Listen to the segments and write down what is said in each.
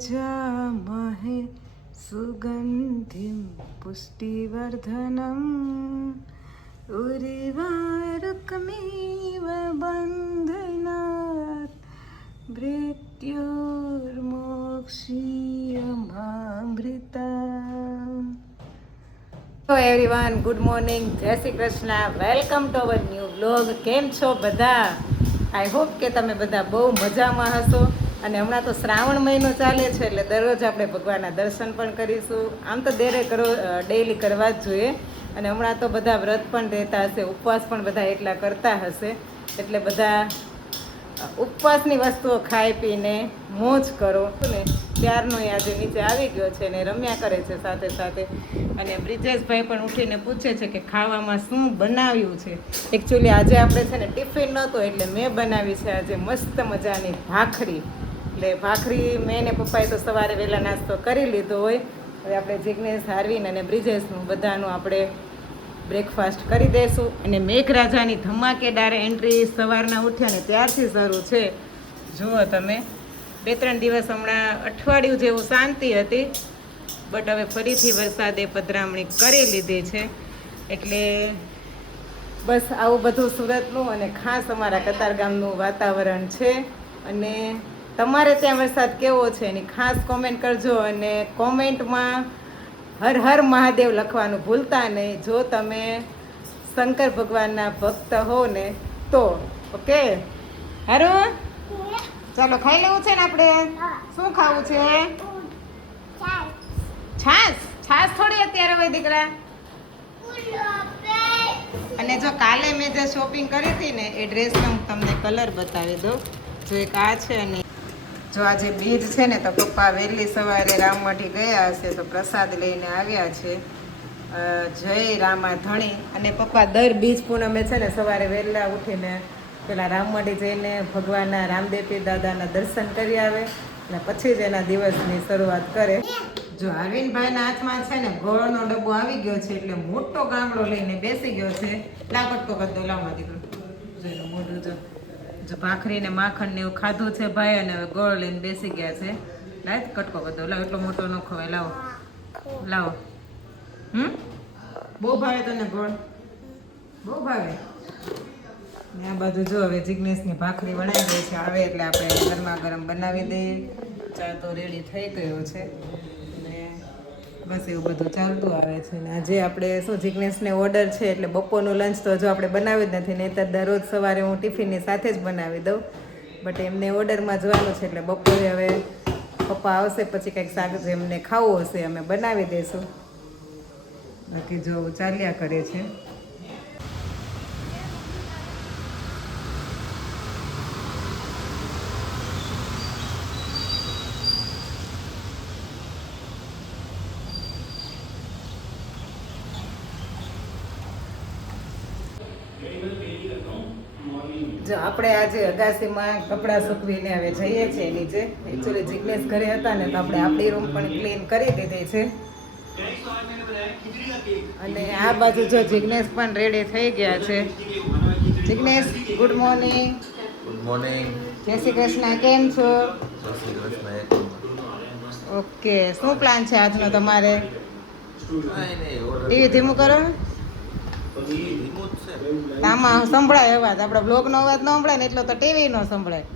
यजामहे सुगन्धिं पुष्टिवर्धनम् उर्वारुकमिव बन्धनात् मृत्युर्मोक्षीयमामृता। હેલો એવરીવન, ગુડ મોર્નિંગ, જય Shri Krishna, welcome to our new vlog. કેમ છો બધા? આઈ હોપ કે તમે બધા બહુ મજામાં હશો. અને હમણાં તો શ્રાવણ મહિનો ચાલે છે એટલે દરરોજ આપણે ભગવાનના દર્શન પણ કરીશું. આમ તો ડેઈલી કરવા જ જોઈએ. અને હમણાં તો બધા વ્રત પણ રહેતા હશે, ઉપવાસ પણ બધા એટલા કરતા હશે. એટલે બધા ઉપવાસની વસ્તુઓ ખાઈ પીને મોજ કરો ને. ત્યારનો આજે નીચે આવી ગયો છે ને રમ્યા કરે છે સાથે સાથે. અને બ્રિજેશભાઈ પણ ઉઠીને પૂછે છે કે ખાવામાં શું બનાવ્યું છે. એકચ્યુઅલી આજે આપણે છે ને ટિફિન નહોતો એટલે મેં બનાવી છે આજે મસ્ત મજાની ભાખરી. એટલે ભાખરી મેં ને પપ્પાએ તો સવારે વહેલા નાસ્તો કરી લીધો હોય. હવે આપણે જિજ્ઞેશ, હાર્વિન અને બ્રિજેશનું બધાનું આપણે બ્રેકફાસ્ટ કરી દઈશું. અને મેઘરાજાની ધમાકેદાર એન્ટ્રી સવારના ઉઠ્યા ને ત્યારથી શરૂ છે. જુઓ તમે, 2-3 દિવસ હમણાં અઠવાડિયું જેવું શાંતિ હતી, બટ હવે ફરીથી વરસાદે પધરામણી કરી લીધી છે. એટલે બસ આવું બધું સુરતનું અને ખાસ અમારા કતારગામનું વાતાવરણ છે. અને તમારે ત્યાં વરસાદ કેવો છે એની ખાસ કોમેન્ટ કરજો. અને કોમેન્ટમાં હર હર મહાદેવ લખવાનું ભૂલતા નહીં જો તમે શંકર ભગવાનના ભક્ત હો ને તો. ઓકે હારું, ચાલો ખાઈ લેવું છે ને આપણે. શું ખાવું છે? છાસ. છાસ થોડી અત્યારે હોય દીકરા. અને જો કાલે મેં જે શોપિંગ કરી હતી ને એ ડ્રેસનો હું તમને કલર બતાવી દઉં. જો એક આ છે અને જો આજે બીજ છે ને તો પપ્પા વહેલી સવારે રામવાટી ગયા હશે તો પ્રસાદ લઈને આવ્યા છે. જય રામા ધણી. અને પપ્પા દર બીજ પૂનમે છે ને સવારે વહેલા ઉઠીને પેલા રામવાટી જઈને ભગવાનના રામદેવપીર દાદાના દર્શન કરી આવે અને પછી જ એના દિવસની શરૂઆત કરે. જો અરવિંદભાઈના હાથમાં છે ને ગોળનો ડબ્બો આવી ગયો છે એટલે મોટો ગામડો લઈને બેસી ગયો છે. લાકટકો કરતો લાવવા દીકરો. જો મોઢું જો ભાખરી ને માખણ ને એવું ખાધું છે ભાઈ અને હવે ગોળ લઈને બેસી ગયા છે. લાય કટકો કરતો લાવ, એટલો મોટો ન ખવાય. લાવો લાવો. બહુ ભાવે તને ગોળ? બહુ ભાવે ને. આ બાજુ જો હવે જિજ્ઞેશની ભાખરી વણાઈ ગઈ છે. આવે એટલે આપણે ગરમા ગરમ બનાવી દઈએ. ચા તો રેડી થઈ ગયો છે ને બસ એવું બધું ચાલતું આવે છે. ને આજે આપણે શું જિજ્ઞેશને ઓર્ડર છે એટલે બપોરનું લંચ તો જો આપણે બનાવ્યું જ નથી. નહીં તો દરરોજ સવારે હું ટિફિનની સાથે જ બનાવી દઉં, બટ એમને ઓર્ડરમાં જવાનું છે એટલે બપોરે હવે પપ્પા આવશે પછી કંઈક શાક જેમને ખાવું હશે અમે બનાવી દઈશું. બાકી જો ચાલ્યા કરે છે. જો આપણે આજે અગાસીમાં કપડાં સૂકવીને હવે જઈએ છીએ નીચે. એકચ્યુઅલી જિજ્ઞેશ ઘરે હતા ને તો આપણે આપણી રૂમ પણ ક્લીન કરી દીધી છે. અને આ બાજુ જો જિજ્ઞેશ પણ રેડી થઈ ગયા છે. Jignesh, good morning. Good morning. જય શ્રી કૃષ્ણ. કેમ છો? જય શ્રી કૃષ્ણ. ઓકે, શું પ્લાન છે આજનો તમારે? ટીવી ધીમું કરો. આમાં સંભળાય અવાજ, આપણા બ્લોગનો અવાજ ન સંભળાય ને એટલો તો ટીવી નો સંભળાય.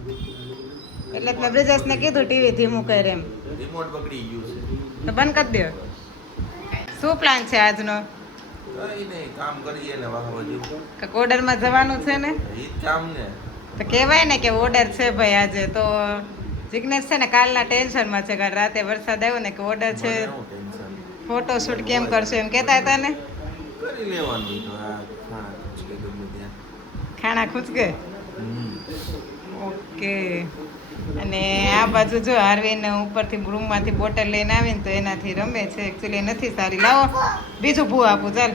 એટલે મેં બ્રિજેશને કીધું ટીવી ધીમું કરે એમ. રિમોટ બગડી ગયું છે તો બંધ કરી દો. શું પ્લાન છે આજનો? કઈ નહીં, કામ કરીએ ને વાહ બાજુ. ઓર્ડરમાં જવાનું છે ને ઈ કામ ને તો કહેવાય ને કે ઓર્ડર છે ભાઈ આજે. તો જિજ્ઞેશ છે ને કાલના ટેન્શનમાં છે કારણ રાતે વરસાદ આવ્યો ને કે ઓર્ડર છે, ફોટોશૂટ કેમ કરશો એમ કહેતા હતા ને. કરી લેવાનું તો આ ખાણા ખૂચકે. ઓકે. અને આ બાજુ જો હાર્વિન ઉપરથી રૂમમાંથી બોટલ લઈને આવીને તો એનાથી રમે છે. એકચ્યુઅલી નથી સારી. લાવો બીજું ભૂ આપું ચાલ.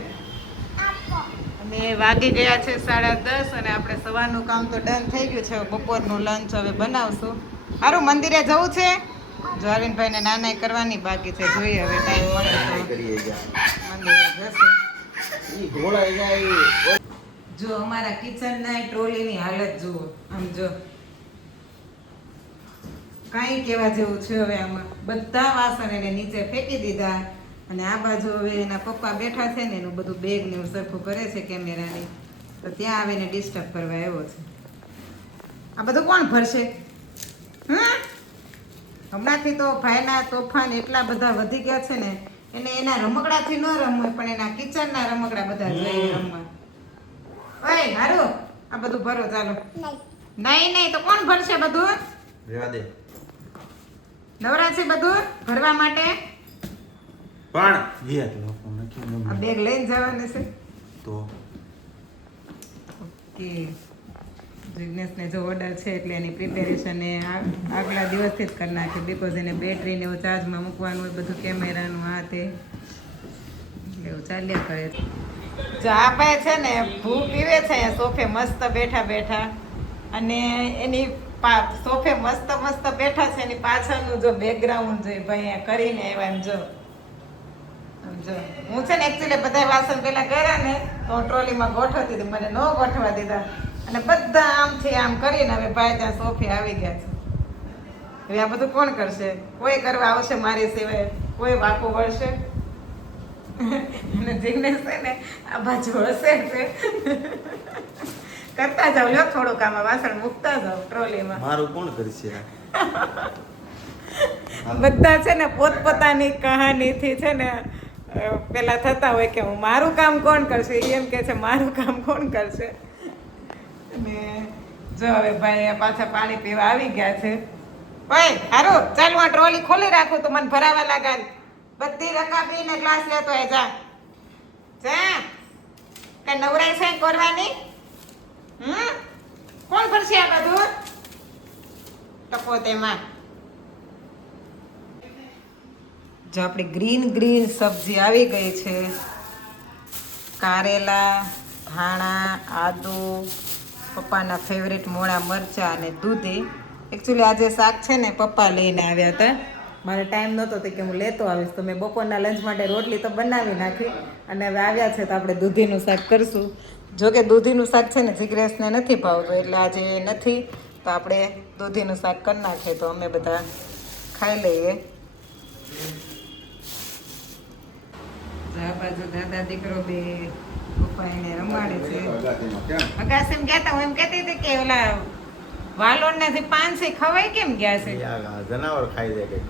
અને વાગી ગયા છે 10:30 અને આપણે સવારનું કામ તો ડન થઈ ગયું છે. બપોરનું લંચ હવે બનાવશું. સારું, મંદિરે જવું છે? જો અરવિંદભાઈને નાના કરવાની બાકી છે. જોઈએ હવે ટાઈમ મળે તો મંદિરે જશું. જો અમારા કિચનના ટ્રોલીની હાલત જુઓ. આમ જો કાંઈ કહેવા જેવું છે હવે આમાં બધા વાસણ એને નીચે ફેંકી દીધા અને આ બાજુ હવે એના પપ્પા બેઠા છે ને એનું બધું બેગ ને એવું સરખું કરે છે કેમેરાની તો ત્યાં આવીને ડિસ્ટર્બ કરવા આવ્યો છે આ બધું કોણ ભરશે હમણાંથી તો ભાઈના તોફાન એટલા બધા વધી ગયા છે ને એને એના રમકડાથી ન રમવું પણ એના કિચનના રમકડા બધા જોઈએ રમવા ઓય હારું આ બધું ભરો ચાલો નહીં તો કોણ ભરશે બધું રહેવા દે નવરા છે બધું ભરવા માટે પણ આ બેગ લઈને જવાનું છે તો ઓકે જિગ્નેશને જો ઓર્ડર છે એટલે એની પ્રિપેરેશન એ આગલા દિવસથી જ કરી નાખી બિકોઝ એને બેટરીને એવું ચાર્જમાં મૂકવાનું હોય બધું કેમેરાનું આ તે એટલે એવું ચાલ્યા કરે છે જો આ ભાઈ છે ને ભૂ પીવે છે સોફે મસ્ત બેઠા બેઠા અને એની સોફે મસ્ત બેઠા છે એની પાછળનું જો બેકગ્રાઉન્ડ જોઈ ભાઈ અહીંયા કરીને આવ્યા એમ જો હું છે ને એકચ્યુઅલી બધા વાસણ પેલા કર્યા ને તો હું ટ્રોલીમાં ગોઠવતી હતી મને ન ગોઠવા દીધા અને બધા આમથી આમ કરીને હવે ભાઈ ત્યાં સોફે આવી ગયા છે હવે આ બધું કોણ કરશે કોઈ કરવા આવશે મારી સિવાય કોઈ વાંકું વળશે અને જિગ્નેશ છે ને આ બાજુ હશે છે કરતા જાવ લ્યો થોડુંક આમાં વાસણ મૂકતા જાવ ટ્રોલીમાં મારું કોણ કરશે બધા છે ને પોતપોતાની કહાનીથી છે ને પેલા થતા હોય કે હું મારું કામ કોણ કરશે એમ કે છે મારું કામ કોણ કરશે અને જો હવે ભાઈ પાછા પાણી પીવા આવી ગયા છે ભાઈ હારું ચાલ હું ટ્રોલી ખોલી રાખું તો મને ભરાવા લાગે બધી રકાબીને ગ્લાસ લેતો હોય જા કઈ નવરાઈ છે કરવાની કોણ ભરશે આ બધું ટપો તેમાં જો આપણી ગ્રીન સબ્જી આવી ગઈ છે કારેલા ધાણા આદુ પપ્પાના ફેવરેટ મોળા મરચાં અને દૂધી એકચ્યુઅલી આજે શાક છે ને પપ્પા લઈને આવ્યા હતા મારે ટાઈમ નહોતો તો કે હું લેતો આવીશ તો મેં બપોરના લંચ માટે રોટલી તો બનાવી નાખી અને હવે આવ્યા છે તો આપણે દૂધીનું શાક કરશું જો કે દૂધીનું શાક છે ને જિગ્નેશને નથી ભાવતું એટલે આજે નથી તો આપણે દૂધીનું શાક કરી નાખીએ તો અમે બધા ખાઈ લઈએ આ બાજુ દાદા દીકરો બે પપ્પા એને રમાડે છે અગાસીમ ગયા હું એમ કહેતી હતી કે ઓલા વાલોડ નાથી પાંચથી ખવાય કેમ ગયા છે જનાવર ખાઈ જાય કઈ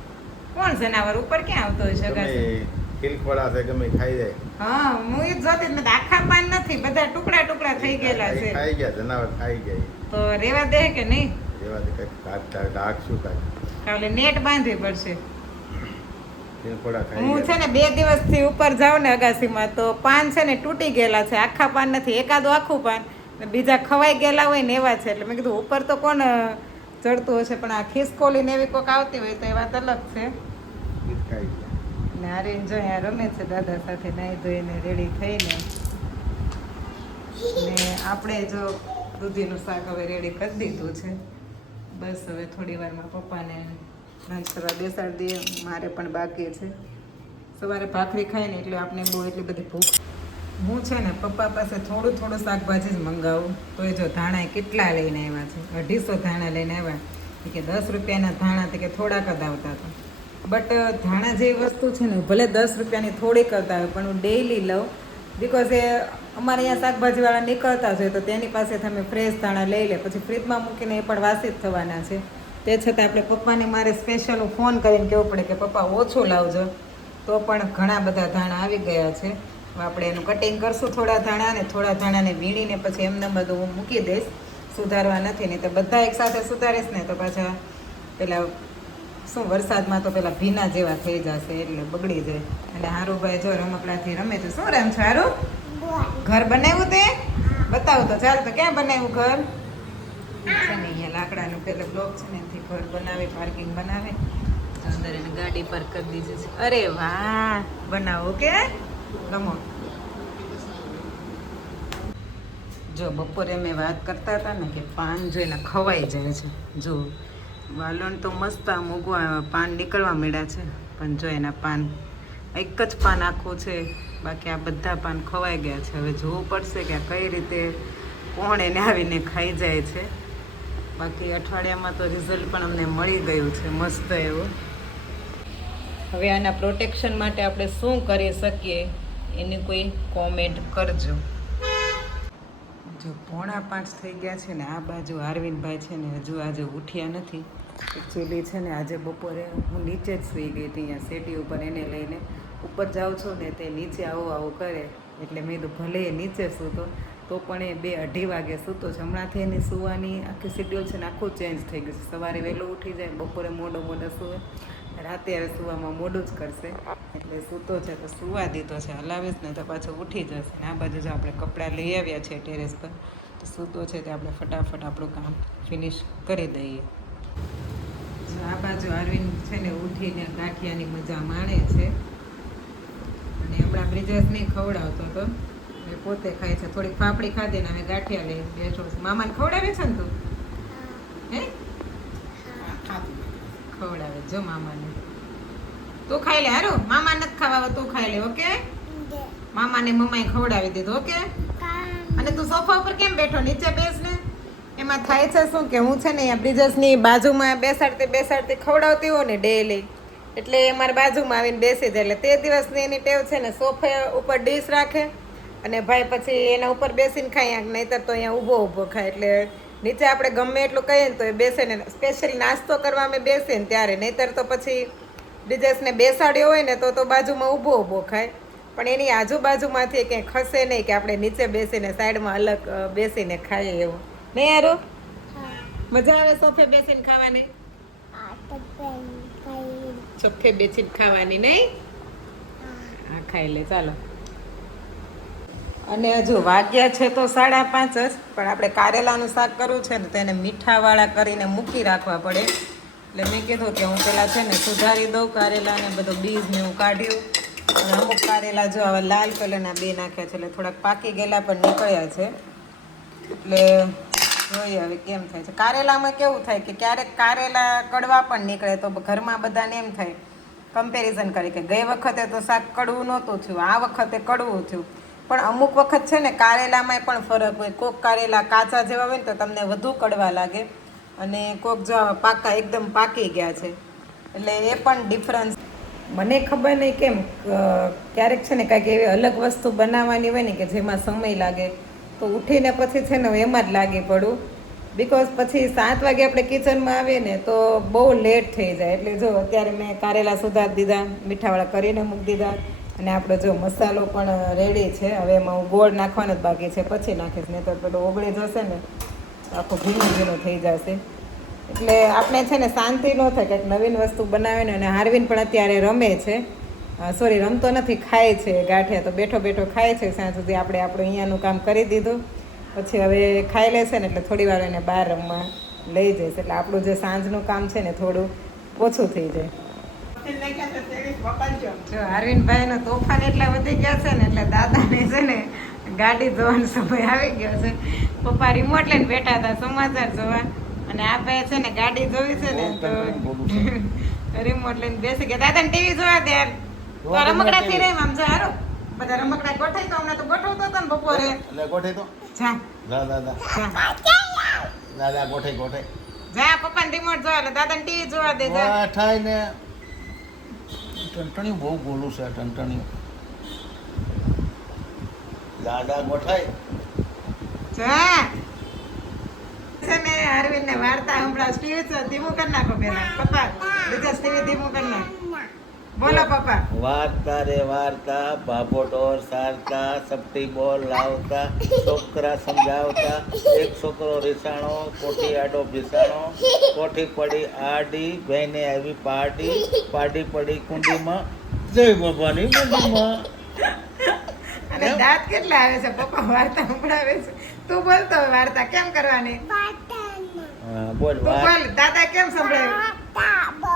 કોણ જનાવર ઉપર ક્યાં આવતો હોય છે અગાસી કિલખોડા છે ગમે ખાઈ જાય હા હું એ જ જોતી નથી આખા પાન નથી બધા ટુકડા ટુકડા થઈ ગયેલા છે ખાઈ ગયા જનાવર ખાઈ ગયા તો રેવા દે કે નહીં રેવા દે કઈ ડાક શું કાઢ કાલે નેટ બાંધવી પડશે કિલખોડા ખાઈ હું છે ને 2 દિવસથી ઉપર જાઉં ને અગાસીમાં તો પાન છે ને તૂટી ગયેલા છે આખા પાન નથી એકાદું આખું પાન બીજા ખવાઈ ગયેલા હોય ને એવા છે એટલે મેં કીધું ઉપર તો કોણ ચડતું હશે પણ આ ખિસકોલી ને એવી કોક આવતી હોય તો એ વાત અલગ છે ને આર્યન જો અહીંયા રમે છે દાદા સાથે નાહી ધોઈને રેડી થઈને ને આપણે જો દૂધીનું શાક હવે રેડી કરી દીધું છે બસ હવે થોડી વારમાં પપ્પાને લંચ કરવા બેસાડી દઈએ મારે પણ બાકી છે સવારે ભાખરી ખાઈને એટલે આપણે બહુ એટલી બધી ભૂખ હું છે ને પપ્પા પાસે થોડું શાકભાજી જ મંગાવું તો એ જો ધાણા કેટલા લઈને આવ્યા છે 250 ધાણા લઈને આવ્યા કે 10 રૂપિયાના ધાણા તો કે થોડાક જ આવતા હતા બટ ધાણા જેવી વસ્તુ છે ને ભલે 10 રૂપિયાની થોડીક કરતા હોય પણ હું ડેઈલી લઉં બિકોઝ એ અમારે અહીંયા શાકભાજીવાળા નીકળતા જ હોય તો તેની પાસે તમે ફ્રેશ ધાણા લઈ લે પછી ફ્રીજમાં મૂકીને એ પણ વાસી જ થવાના છે તે છતાં આપણે પપ્પાને મારે સ્પેશિયલ ફોન કરીને કહેવું પડે કે પપ્પા ઓછું લાવજો તો પણ ઘણા બધા ધાણા આવી ગયા છે આપણે એનું કટિંગ કરશું થોડા ધાણા ને થોડા ધાણાને વીણીને પછી એમને બધું હું મૂકી દઈશ સુધારવા નથી નહીં તો બધા એકસાથે સુધારીશ ને તો પાછા પેલા શું વરસાદમાં તો પેલા ભીના જેવા થઈ જશે એટલે બગડી જાય અને હારુભાઈ જો રમકડાથી રમે છે શું રમ છે હારું ઘર બનાવ્યું તે બતાવું તો ચાલ તો ક્યાં બનાવ્યું ઘર છે ને અહીંયા લાકડાનું પેલો બ્લોક છે ને એનાથી ઘર બનાવે પાર્કિંગ બનાવે અંદર એને ગાડી પાર્ક કરી દીધી છે અરે વાહ બનાવો કે રમો જો બપોરે અમે વાત કરતા હતા ને કે પાન જોઈને ખવાઈ જાય છે જો વાલણ તો મસ્ત આમ ઉગવા પાન નીકળવા માંડ્યા છે પણ જો એના પાન એક જ પાન આખું છે બાકી આ બધા પાન ખવાઈ ગયા છે હવે જોવું પડશે કે આ કઈ રીતે કોણ એને આવીને ખાઈ જાય છે બાકી અઠવાડિયામાં તો રિઝલ્ટ પણ અમને મળી ગયું છે મસ્ત એવું. હવે આના પ્રોટેક્શન માટે આપણે શું કરી શકીએ એની કોઈ કોમેન્ટ કરજો. જો 4:45 થઈ ગયા છે ને આ બાજુ અરવિંદભાઈ છે ને હજુ આજે ઉઠ્યા નથી. એકચ્યુઅલી છે ને આજે બપોરે હું નીચે જ સૂઈ ગઈ હતી અહીંયા સેટી ઉપર એને લઈને. ઉપર જાઉં છું ને તે નીચે આવું કરે એટલે મેં તો ભલે એ નીચે સૂતો તો પણ એ 2-2:30 વાગે સૂતો છે. હમણાંથી એની સૂવાની આખી શેડ્યુલ છે ને આખું ચેન્જ થઈ ગયું છે. સવારે વહેલો ઉઠી જાય, બપોરે મોડો સૂવે, રાતે હવે સૂવામાં મોડું જ કરશે. એટલે સૂતો છે તો સૂવા દીધો છે, હલાવીશ ને તો પાછો ઉઠી જશે. ને આ બાજુ જો આપણે કપડાં લઈ આવ્યા છે ટેરેસ પર, તો સૂતો છે તે આપણે ફટાફટ આપણું કામ ફિનિશ કરી દઈએ. આ બાજુ અરવિંદ છે ને ઉઠીને ગાંઠિયાની મજા માણે છે અને હમણાં બ્રિજેશને ખવડાવતો હતો, એ પોતે ખાય છે. થોડીક ફાફડી ખાધી ને હવે ગાંઠિયા લઈ બેઠો છે. મામાને ખવડાવે છે ને તું? હે ખવડાવે જો મામાને. તું ખાઈ લે હારું, મામા નથી ખાવા, તું ખાઈ લે. ઓકે, મામાને મમ્માએ ખવડાવી દીધું. ઓકે, અને તું સોફા ઉપર કેમ બેઠો? નીચે બેસ ને. એમાં થાય છે શું કે હું છે ને અહીંયા બ્રિજેશની બાજુમાં બેસાડતી ખવડાવતી હોઉં ને ડેલી, એટલે એ મારી બાજુમાં આવીને બેસી જાય. એટલે તે દિવસની એની ટેવ છે ને સોફા ઉપર ડીશ રાખે અને ભાઈ પછી એના ઉપર બેસીને ખાય, નહીંતર તો અહીંયા ઊભો ખાય. એટલે નીચે આપણે ગમે એટલું કહીએ ને તો એ બેસે ને, સ્પેશિયલ નાસ્તો કરવા અમે બેસીએ ને ત્યારે, નહીંતર તો પછી બ્રિજેશને બેસાડ્યો હોય ને તો બાજુમાં ઊભો ખાય. પણ એની આજુબાજુમાંથી ક્યાંય ખસે નહીં કે આપણે નીચે બેસીને સાઈડમાં અલગ બેસીને ખાઈએ એવું. નહીં યારો? મજા આવે સોફે બેસીને ખાવાની? સોફે બેસીને ખાવાની નહીં? હા ખાઈ લે ચાલો. અને હજુ વાગ્યા છે તો 5:30 જ, પણ આપણે કારેલાનું શાક કરવું છે ને તો એને મીઠાવાળા કરીને મૂકી રાખવા પડે. એટલે મેં કીધું કે હું પેલા છે ને સુધારી દઉં કારેલાને, બધું બીજ ને હું કાઢ્યું. અને અમુક કારેલા જો આવા લાલ કલરના 2 નાખ્યા છે, એટલે થોડાક પાકી ગયેલા પણ નીકળ્યા છે. એટલે જોઈએ હવે કેમ થાય છે. કારેલામાં કેવું થાય કે ક્યારેક કારેલા કડવા પણ નીકળે તો ઘરમાં બધાને એમ થાય, કમ્પેરિઝન કરે કે ગઈ વખતે તો શાક કડવું નહોતું થયું, આ વખતે કડવું થયું. પણ અમુક વખત છે ને કારેલામાંય પણ ફરક હોય. કોક કારેલા કાચા જેવા હોય ને તો તમને વધુ કડવા લાગે, અને કોક જો પાકા એકદમ પાકી ગયા છે એટલે એ પણ ડિફરન્સ. મને ખબર નહીં કેમ ક્યારેક છે ને કાંઈક એવી અલગ વસ્તુ બનાવવાની હોય ને કે જેમાં સમય લાગે, તો ઉઠીને પછી છે ને એમાં જ લાગી પડું. બિકોઝ પછી 7 વાગે આપણે કિચનમાં આવીએ ને તો બહુ લેટ થઈ જાય. એટલે જો અત્યારે મેં કારેલા સુધારી દીધા, મીઠાવાળા કરીને મૂકી દીધા, અને આપણો જો મસાલો પણ રેડી છે. હવે એમાં હું ગોળ નાખવાનો જ બાકી છે, પછી નાખીશ, નહીં તો પેલું ઓગળી જશે ને આખું ભીનું થઈ જશે. એટલે આપણે છે ને શાંતિ ન થાય કંઈક નવીન વસ્તુ બનાવીને. અને હાર્વિન પણ અત્યારે રમે છે, સોરી રમતો નથી, ખાય છે ગાંઠિયા. તો બેઠો ખાય છે. સાંજ સુધી આપણે આપણું અહીંયાનું કામ કરી દીધું, પછી હવે ખાઈ લેશે ને એટલે થોડી વાર એને બહાર રમવા લઈ જઈશ. એટલે આપણું જે સાંજનું કામ છે ને થોડું ઓછું થઈ જાય. જો અરવિંદભાઈનો તોફાન એટલા વધી ગયા છે ને એટલે દાદાને છે ને ગાડી ધોવાનો સમય આવી ગયો છે. પપ્પા રિમોટ લઈને બેઠા હતા સમાચાર જોવા, અને આ ભાઈ છે ને ગાડી જોવી છે ને તો રિમોટ લઈને બેસી ગયા. દાદાને ટીવી જોવા દે યાર, તો રમકડા થી રહે આમ જો હારો બધા રમકડા ગોઠાઈ. તો હમણાં તો ગોઠવતો હતો ને બપોરે. એટલે ગોઠે તો જા દાદા ગોઠે જા પપ્પાને રિમોટ જોવા, એટલે દાદાને ટીવી જોવા દે. જા થાય ને ટંટણી બહુ બોલું છે. ટંટણી દાદા ગોઠાય જા છે ને અરવિંદને વાર્તા હમણાં ટીવી છે ધીમું કરી નાખો પેલા. પપ્પા બીજા ટીવી ધીમું કરી નાખ. બોલો પપ્પા. વાર્તા રે વાર્તા, ભાભોટોર સારતા, સપટી બોલ લાવતા, છોકરા સમજાવતા. એક છોકરો રીસાણો, કોઠી આડો ભીસાણો, કોઠી પડી આડી, ભાઈને આવી પાડી, પાડી પડી કુંડીમાં, જય બાબાની કુંડીમાં. અને દાંત કેટલા આવે છે પપ્પા વાર્તા સંભળાવે છે. તું બોલતો વાર્તા કેમ કરવાની? બોલ બોલ દાદા કેમ સંભળાવે?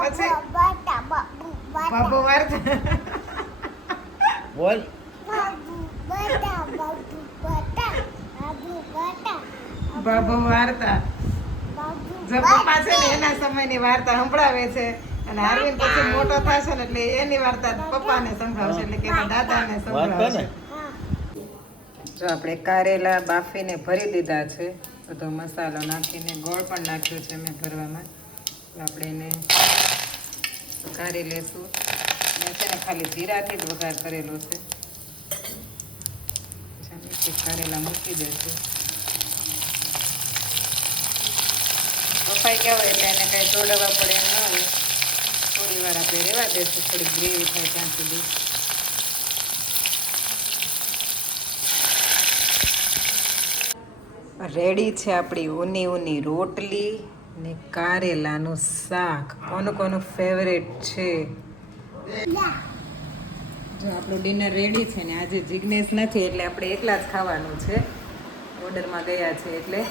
પછી બાબુ વાર્તા બોલ. બાબુ વાર્તા જો પપ્પા છે ને એના સમયની વાર્તા સંભળાવે છે, અને અરવિંદ પછી મોટો થશે ને એટલે એની વાર્તા પપ્પાને સંભળાવશે, એટલે કે દાદાને સંભળાવશે. જો આપણે કારેલા બાફીને ભરી દીધા છે, બધો મસાલો નાખીને ગોળ પણ નાખ્યો છે મેં ભરવામાં. તો આપણે એને વઘારી લેશું. મેં છે ને ખાલી જીરાથી જ વઘાર કરેલો છે. પછી કારેલા મૂકી દેશું. બફાઈ ગયા હોય એટલે એને કાંઈ તોડવા પડે એમ ન હોય. થોડી વાર આપણે રહેવા દઈશું, થોડી ગ્રેવી થાય ત્યાં સુધી. રેડી છે આપણી ઊની ઊની રોટલી ને કારેલાનું શાક. કોનું કોનું ફેવરેટ છે? જો આપણું ડિનર રેડી છે ને આજે જિગ્નેશ નથી એટલે આપણે એકલા જ ખાવાનું છે. ઓર્ડરમાં ગયા છે એટલે.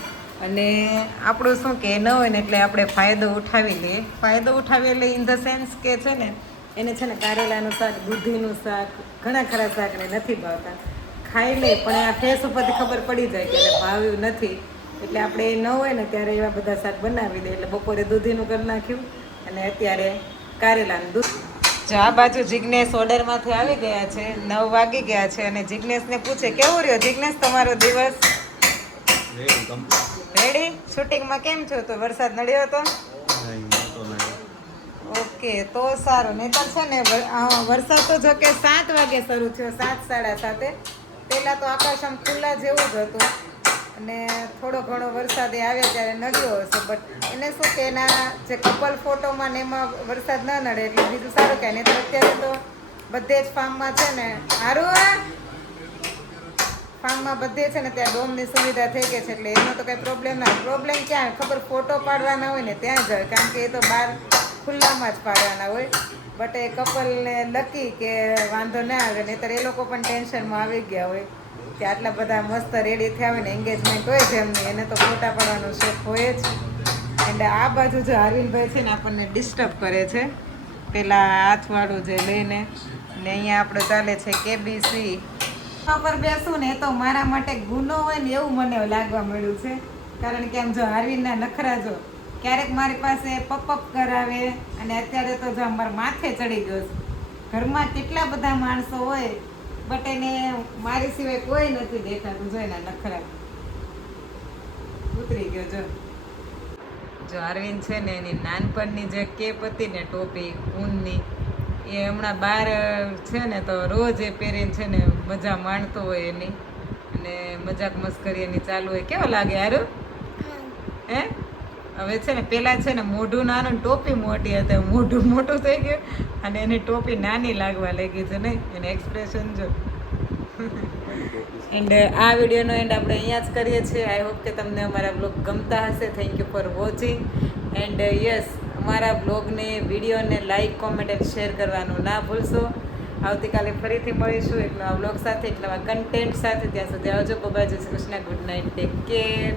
અને આપણું શું કે ન હોય ને એટલે આપણે ફાયદો ઉઠાવી લઈએ. ફાયદો ઉઠાવી એટલે ઇન ધ સેન્સ કે છે ને એને છે ને કારેલાનું શાક, દૂધીનું શાક, ઘણા ખરા શાકને નથી ભાવતા. ખાઈ લે પણ આ ફેસ ઉપરથી ખબર પડી જાય કે એને ભાવ્યું નથી. એટલે આપણે એ ન હોય ને ત્યારે એવા બધા શાક બનાવી દે. એટલે બપોરે દૂધીનું કરી નાખ્યું અને અત્યારે કારેલાનું દૂધ. જો આ બાજુ જિગ્નેશ ઓર્ડરમાંથી આવી ગયા છે. 9 વાગી ગયા છે અને જિગ્નેશને પૂછે કેવું રહ્યો જિગ્નેશ તમારો દિવસ? રેડી? શૂટિંગમાં કેમ છો? તો વરસાદ નડ્યો હતો? ઓકે, તો સારું. નહીંતર છે ને વરસાદ તો જો કે 7 વાગે શરૂ થયો, 7, 7:30. પહેલાં તો આકાશ આમ ખુલ્લા જેવું જ હતું અને થોડો ઘણો વરસાદ એ આવે ત્યારે નડ્યો હશે. બટ એને શું કે એના જે કપલ ફોટોમાં ને એમાં વરસાદ ન નડે એટલે બીજું સારું કહે. નહીં તો અત્યારે તો બધે જ ફાર્મમાં છે ને ફાર્મમાં બધે છે ને ત્યાં ડોમની સુવિધા થઈ ગઈ છે એટલે એનો તો કંઈ પ્રોબ્લેમ ના. પ્રોબ્લેમ ક્યાં ખબર, ફોટો પાડવાના હોય ને ત્યાં જ હોય, કારણ કે એ તો બહાર ખુલ્લામાં જ પાડવાના હોય. બટ એ કપલને લકી કે વાંધો ના આવે, નહીંતર એ લોકો પણ ટેન્શનમાં આવી ગયા હોય કે આટલા બધા મસ્ત રેડી થયા હોય ને એન્ગેજમેન્ટ હોય છે એમની, એને તો ફોટા પાડવાનો શોખ હોય જ. એટલે આ બાજુ જો અરવિંદભાઈ છે ને આપણને ડિસ્ટર્બ કરે છે પેલા હાથવાળું જે લઈને. ને અહીંયા આપણે ચાલે છે કેબીસી પર બેસું ને એ તો મારા માટે ગુનો હોય ને એવું મને લાગવા મળ્યું છે. કારણ કે આમ જો અરવિંદના નખરા જો ક્યારેક મારી પાસે પપ કરાવે અને અત્યારે તો જો મારા માથે ચડી ગયો છે. ઘરમાં કેટલા બધા માણસો હોય બટ એને મારી સિવાય કોઈ નથી દેખાતું. જો એના નખરા ઉતરી ગયો. જો અરવિંદ છે ને એની નાનપણની જે કેપ હતી ને ટોપી ઊનની, એ હમણાં બહાર છે ને તો રોજ એ પહેરીને છે ને મજા માણતો હોય એની, અને મજાક મસ્કરી એની ચાલુ હોય. કેવો લાગે હારું? હે હવે છે ને પેલા છે ને મોઢું નાનું, ટોપી મોટી હતી, મોઢું મોટું થઈ ગયું અને એની ટોપી નાની લાગવા લાગી છે. નહીં એને એક્સપ્રેશન જો. એન્ડ આ વિડીયોનો એન્ડ આપણે અહીંયા જ કરીએ છીએ. આઈ હોપ કે તમને અમારા બ્લોગ ગમતા હશે. Thank you for watching. And yes, અમારા બ્લોગને વિડીયોને લાઈક, કોમેન્ટ એન્ડ શેર કરવાનું ના ભૂલશો. આવતીકાલે ફરીથી મળીશું એક નવા બ્લોગ સાથે, એક નવા કન્ટેન્ટ સાથે. ત્યાં સુધી આવજો. બાય, જય Shri Krishna, good night, take care.